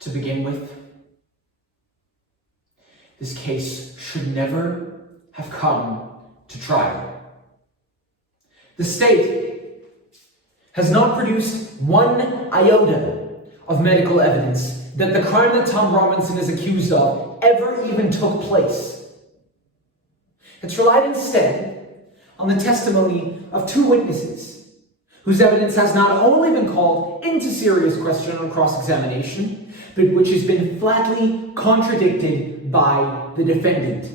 To begin with, this case should never have come to trial. The state has not produced one iota of medical evidence that the crime that Tom Robinson is accused of ever even took place. It's relied instead on the testimony of two witnesses whose evidence has not only been called into serious question on cross-examination, but which has been flatly contradicted by the defendant.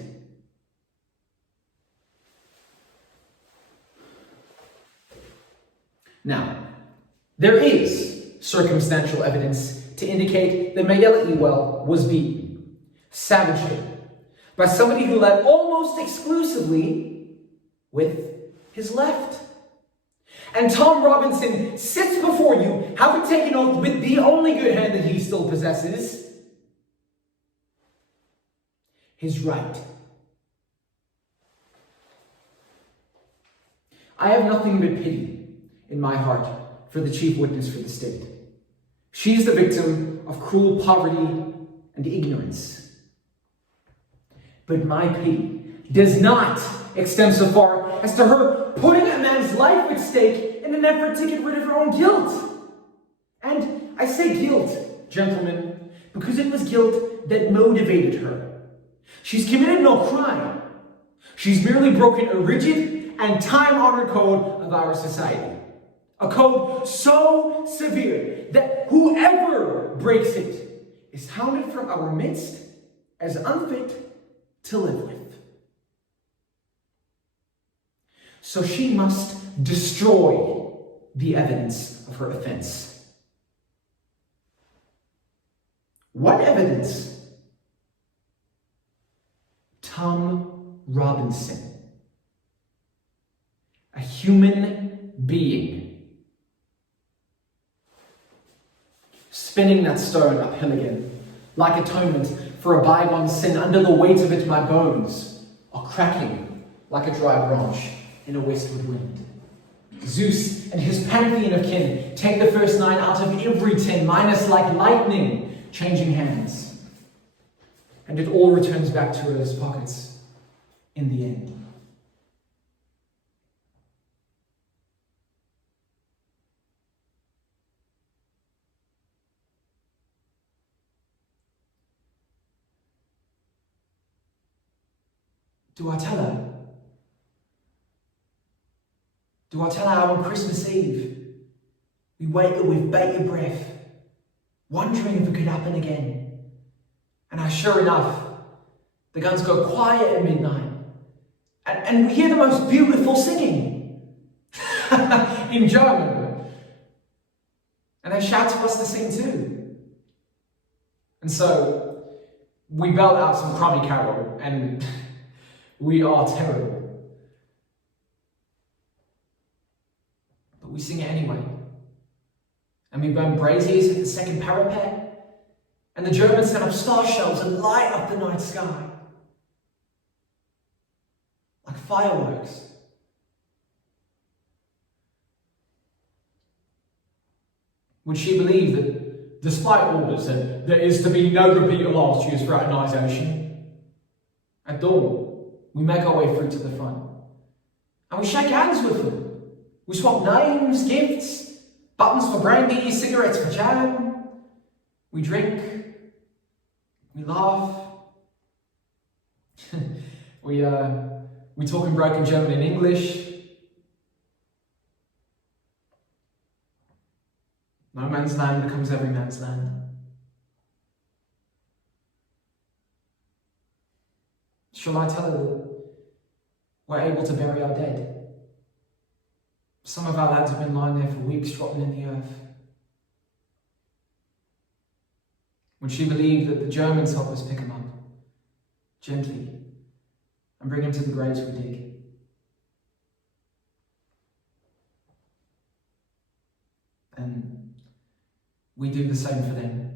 Now, there is circumstantial evidence to indicate that Mayella Ewell was beaten savagely by somebody who led almost exclusively with his left. And Tom Robinson sits before you, having taken oath with the only good hand that he still possesses, his right. I have nothing but pity in my heart for the chief witness for the state. She is the victim of cruel poverty and ignorance. But my pity does not extend so far as to her putting a man's life at stake in an effort to get rid of her own guilt. And I say guilt, gentlemen, because it was guilt that motivated her. She's committed no crime. She's merely broken a rigid and time-honored code of our society. A code so severe that whoever breaks it is hounded from our midst as unfit to live with. So she must destroy the evidence of her offense. What evidence? Tom Robinson, a human being, spinning that stone uphill again, like atonement for a bygone sin. Under the weight of it, my bones are cracking like a dry branch in a westward wind. Zeus and his pantheon of kin take the first 9 out of every 10, minus like lightning changing hands. And it all returns back to his pockets in the end. Do I tell her? Do I tell her how on Christmas Eve we waited with bated breath, wondering if it could happen again? And how sure enough, the guns go quiet at midnight, and we hear the most beautiful singing in German. And they shout to us to sing too. And so we belt out some crummy carol, and we are terrible. But we sing it anyway. And we burn braziers at the second parapet. And the Germans set up star shells and light up the night sky. Like fireworks. Would she believe that, despite orders that there is to be no repeat of last year's fraternization, at dawn, we make our way through to the front. And we shake hands with them. We swap names, gifts, buttons for brandy, cigarettes for jam. We drink. We laugh. we talk in broken German and English. No man's land becomes every man's land. Shall I tell her that we're able to bury our dead? Some of our lads have been lying there for weeks, rotting in the earth. Would she believe that the Germans help us pick them up, gently, and bring them to the graves we dig? And we do the same for them.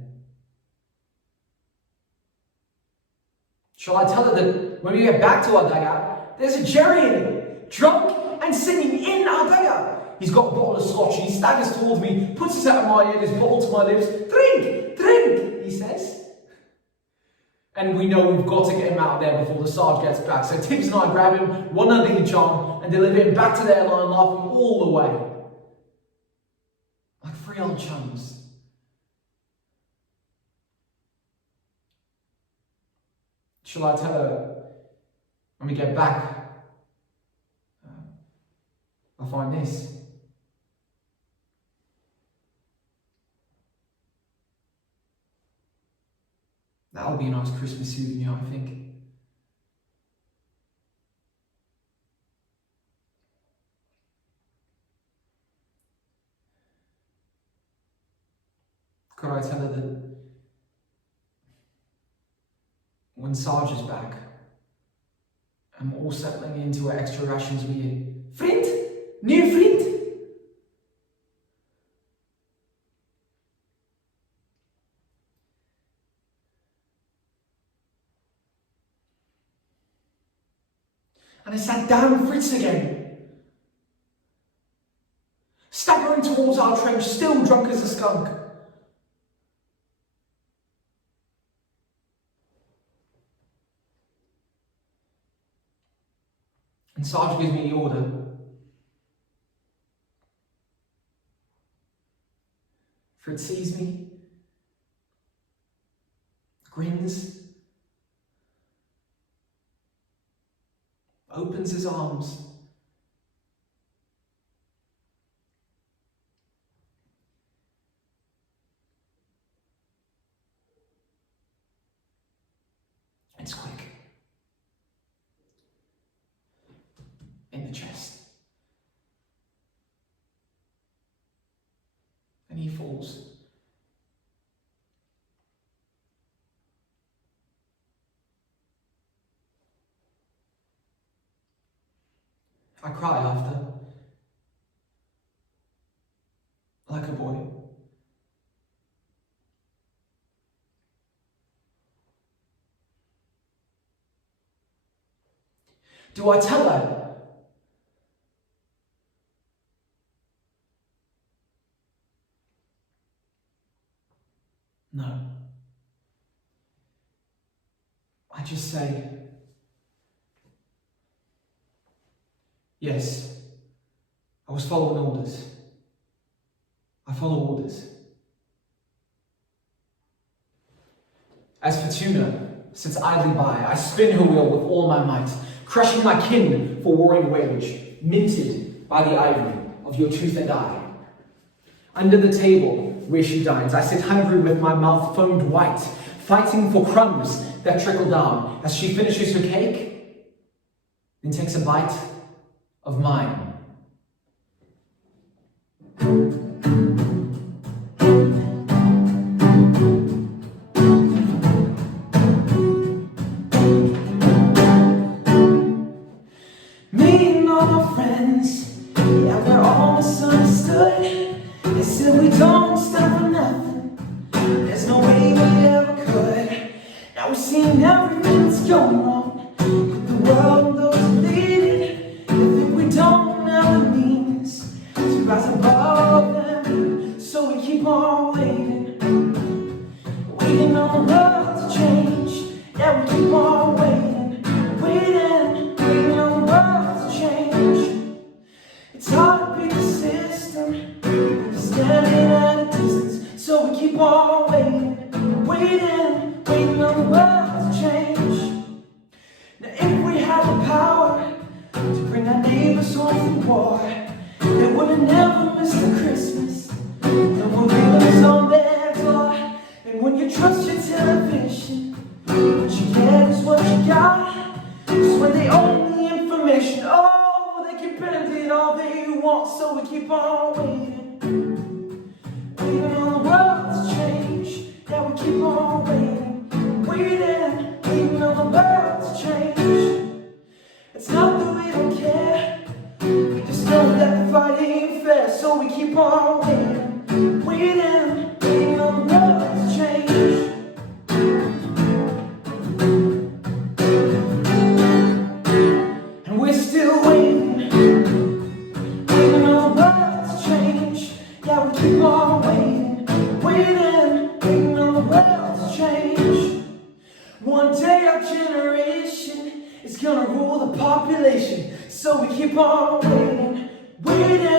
Shall I tell her that when we get back to our dugout, there's a Jerry in it, drunk and singing in our dugout? He's got a bottle of scotch, he staggers towards me, puts his hat on my head, his bottle to my lips. Drink, drink, he says. And we know we've got to get him out of there before the Sarge gets back. So Tibbs and I grab him, one under each arm, and deliver him back to their line, laughing all the way. Like 3 old chums. Shall I tell her when we get back, I'll find this? That'll be a nice Christmas souvenir, I think. Could I tell her that when Sarge is back, and we're all settling into our extra rations, we hear, "Vriend? New vriend?" And I sat down Fritz again, staggering towards our trench, still drunk as a skunk. And Sarge gives me the order. Fritz sees me, grins, opens his arms, it's quick. In the chest. And he falls. I cry after, like a boy. Do I tell her? No. I just say, yes, I was following orders. I follow orders. As Fortuna sits idly by, I spin her wheel with all my might, crushing my kin for warring wage, minted by the ivory of your tooth and eye. Under the table where she dines, I sit hungry with my mouth foamed white, fighting for crumbs that trickle down as she finishes her cake, then takes a bite of mine. Me and all my friends, yeah, we're all misunderstood. They said we don't stand for nothing. There's no way we ever could. Now we're seeing everything that's going wrong with the world and those who lead it. They think we don't have the means to rise above them. So we keep on waiting, waiting on the world to change. Yeah, we keep on waiting, waiting on the world to change. It's hard to beat the system, standing at a distance, so we keep on waiting on the world to change. Now if we had the power to bring our neighbors home from war, they would have never missed a Christmas. No more ribbons on their door. And when you trust your television, what you get is what you got. Just when they own the information, oh, they can bend it all they want, so we keep on waiting, waiting on the world to change. Yeah, we keep on waiting on the world to change. It's not that we don't care, we just know that the fight ain't fair, so we keep on waiting on the world to change. And we're still waiting on the world to change. Yeah, we keep on waiting on the world to change. Mateo.